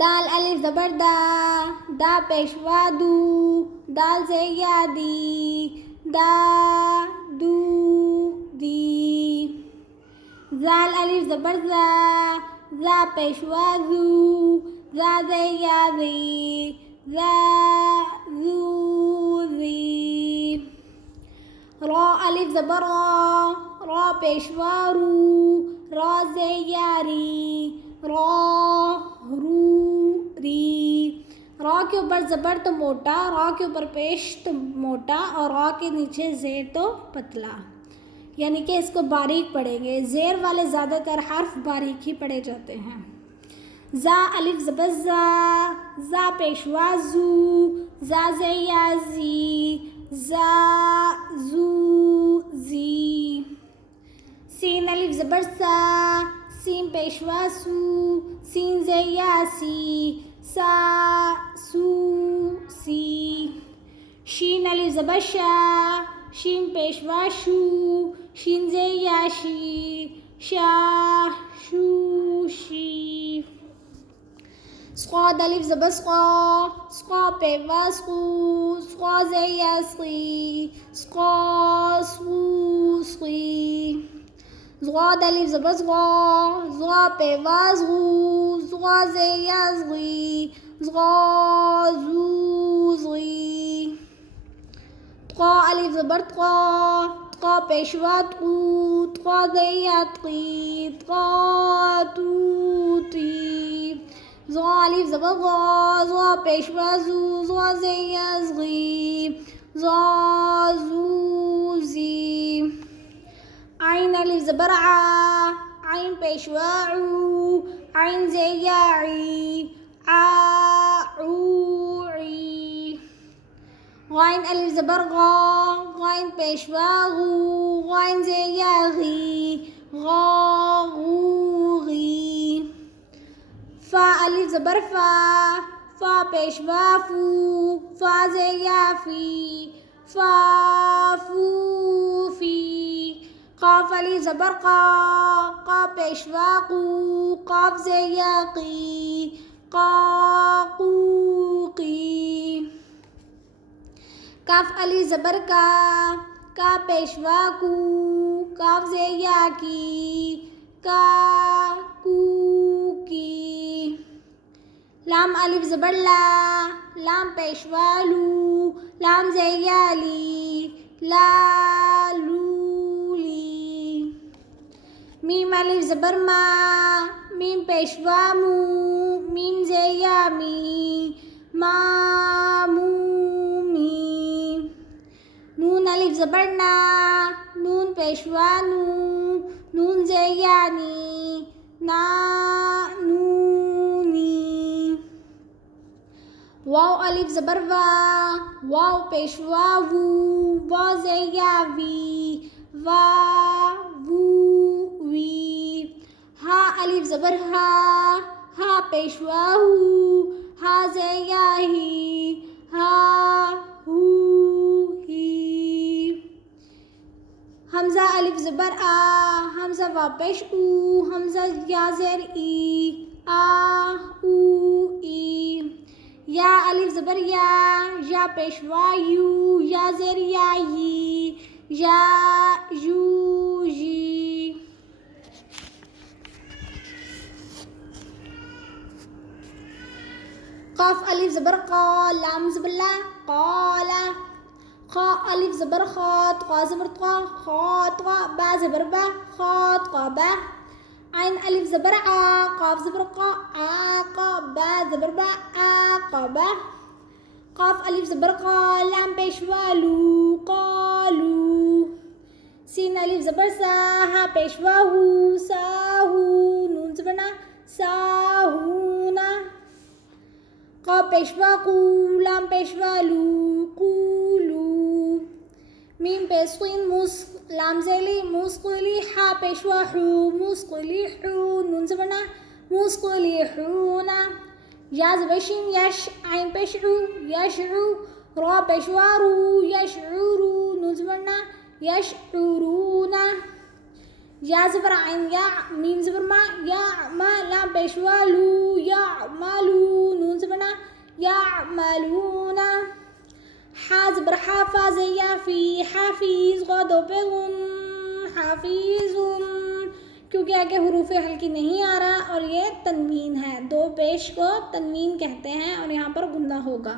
دال الف زبر دا، دا پیشوا دو، دال سے یا دی، دا دو دی. زال الف زبر زا، زا پیشوا زو، زا سے یا زی، زا زو زی. را الف زبر را، را پیشوا رو، را سے یا ری، را رو ری. را کے اوپر زبر تو موٹا، را کے اوپر پیش تو موٹا اور را کے نیچے زیر تو پتلا، یعنی کہ اس کو باریک پڑھیں گے. زیر والے زیادہ تر حرف باریک ہی پڑھے جاتے ہیں. زا الف زبر زا، زا پیشوا زو، زا سے یا زی، زا زو زی. سین الف زبر سا، سین پیشوا سو، سین سے یا سی، سا سو سی. شین الف زبر شا، شین پیشوا شو، شین سے یا شی، شا شو شی. صاد الف زبر صا، صا پیشوا صو، صا سے یا صی، صا صو صی. ضاد الف زبر ضا، ضا پیشوا ضو، ضا سے یا ضی، ضا زو ضی. طا الف زبر طا، طا پیشوا طو، طا سے یا طی، طا تو تی. ضا الف زبر ضا، ضا پیشوا زو، ضا سے یا ضی، ضا زو زی. عین الف زبر عا، عین پیشوا عو، عین سے یا عی، عا عو عی. غین الف زبر غا، غین پیشوا غو، غین سے یا غی، غا غو غی. فا الف زبر فا، فا پیشوا فو، فا سے یا فی، فا فو فی. قاف الف زبر قا، قا پیشوا قو، قاف سے یا قی، قا قو قی. کاف الف زبر کا، کا پیشوا کو، کاف سے یا کی، کا کو کی. لام الف زبر لا، لام پیشوا لو، لام سے یا لی، لا لو لی. میم الف زبر ما، میم پیشوا مو، میم سے یا می، ما مو می. نون الف زبر نا، نون پیشوا نو، نون سے یا نی، نا نو نی. واو الف زبر وا، واو پیشوا وو، وا سے یا وی، وا وو وی. ہا الف زبر ہا، ہا پیشوا ہو، ہا سے یا ہی، ہا ہو ہی. حمزہ الف زبر آ، حمزہ وا پیش او، حمزہ یا زیر ای، آ او ای. یا الف زبر یا، یا پیشوا یو، یا زیر یا یی، یا یو یی. قاف الف زبر قا، لام زبر لا، قالا. خا الف زبر خا، طا زبر طا، خاطا. با زبر با، خاطبا. عین الف زبر عا، قاف زبر قا، عاقا. با زبر با، عاقبا. قاف الف زبر قا، لام پیشوا لو، قالو. سین الف زبر سا، ہا پیشوا ہو، ساہو. نون زبر نا، ساہونا. قاف پیشوا قو، لام پیشوا لو، قولو. میم پیشوین موس، لام زیلی موسقلی. ہا پیشوا حو، موسقلی حو. نون زبر نا، موسقلی حونا. یا زبر شین یش، عین پیشعو، یشعو. را پیشوا رو، یشعرو. نون زبر نا، یشعرونا. یا زبر عین یا، میم زبر ما یا ما، لام پیشوا لو یا مالو، نون زبر نا یا مالون. حا زبر حا، فا زیا فی، حافظ، غا دو پہ غن، حافظون، کیونکہ آگے حروف حلقی نہیں آ رہا اور یہ تنوین ہے، دو پیش کو تنوین کہتے ہیں اور یہاں پر غنہ ہوگا.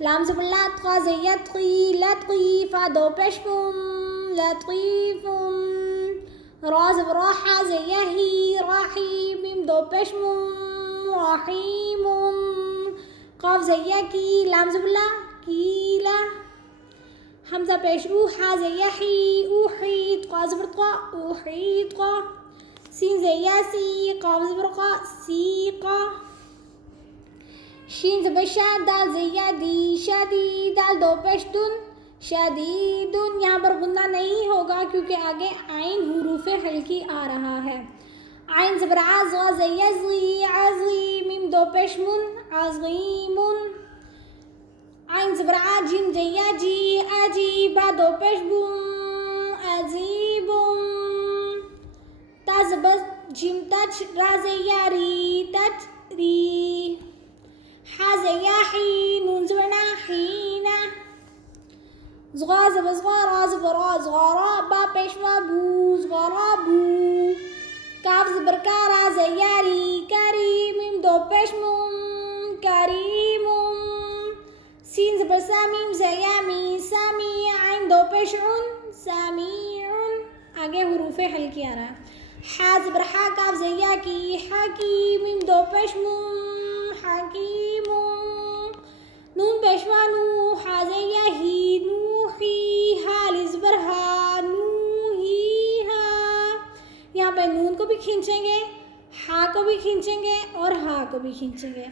لام زبر لا، تقا زیا تقی، لطقی، فا دو پیش فم، لطیفم. را زبر را، حا زیا ہی، راحی، میم دو پیش مم، راحیمم. قاف زیا کی، لام زبر لا، کیلا. حمزہ پیش او، حا زیا حی، اوحیت، قا زبر قا، اوحیت قا. سین زیا سی، قاف زبر قا، سیقا. شین زبر شا، دال زیا دی، شادی، دال دو پیش دن، شدیدن. یہاں پر غنہ نہیں ہوگا کیونکہ آگے عین حروف حلقی آ رہا ہے. عین زبر ع، زا زیا زی، عزی، میم دو پیش من، عظیمن. عین زبر ع، جیم زیا جی، اجی، با دو پیش بم، عجیبم. تا زبر جیم تچ، را زیا ری، تچ ری. حا زیا حی، نون زبر نا، حینا. زغا زبر زغا، را زبر را، زغارا، با پیشوا بو، زغارا بو. کاف زبر کا، را زیا ری، کری، میم دو پیش مم، کریمم. سین زبر سا، میم زیا می، سامی، عین دو پیش عن، سامیعن. آگے حروف حلقی آ رہا ہے. حا زبر حا، کاف زیا کی، حاکی، میم دو پیش مم، حکیمم. نون پیشوا نو، حا زیا ہی، نوحی، حا زبر ہا، نوحی ہا. یہاں پہ نون کو بھی کھینچیں گے، ہا کو بھی کھینچیں گے اور ہا کو بھی کھینچیں گے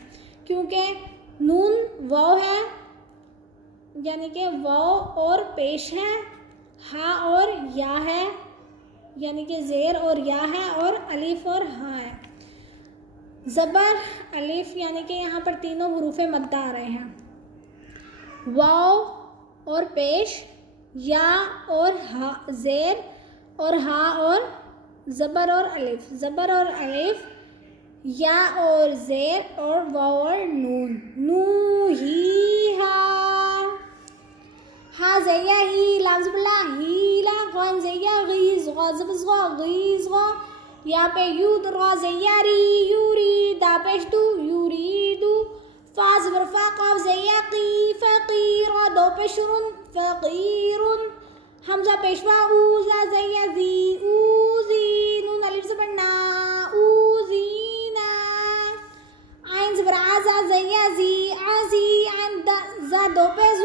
کیونکہ نون واو ہے، یعنی کہ واو اور پیش ہے، ہا اور یا ہے یعنی کہ زیر اور یا ہے، اور الف اور ہا ہے. زبر الف یعنی کہ یہاں پر تینوں حروف مد آ رہے ہیں، واو اور پیش، یا اور ہا زیر، اور ہا اور زبر اور الف، زبر اور الف، یا اور زیر اور واو اور نون. نو ہی ہا. ہا زیا ہی، لام زبر لا، ہیلا، غین زیا غی، زغا زبر زغا، غیزغا. یا پہ یود، را زیا ری، یوری، دا پیش دو، یوریدو. فا زبر فا، قاف زیا قی، فقیر، را دو پیش رن، فقیرن. حمزہ پیشوا او، زا زیا زی، اوزی، نون الف زبر نا، اوزینا. عین زبر ع، زا زیا زی، عزی، عین زا دو پیش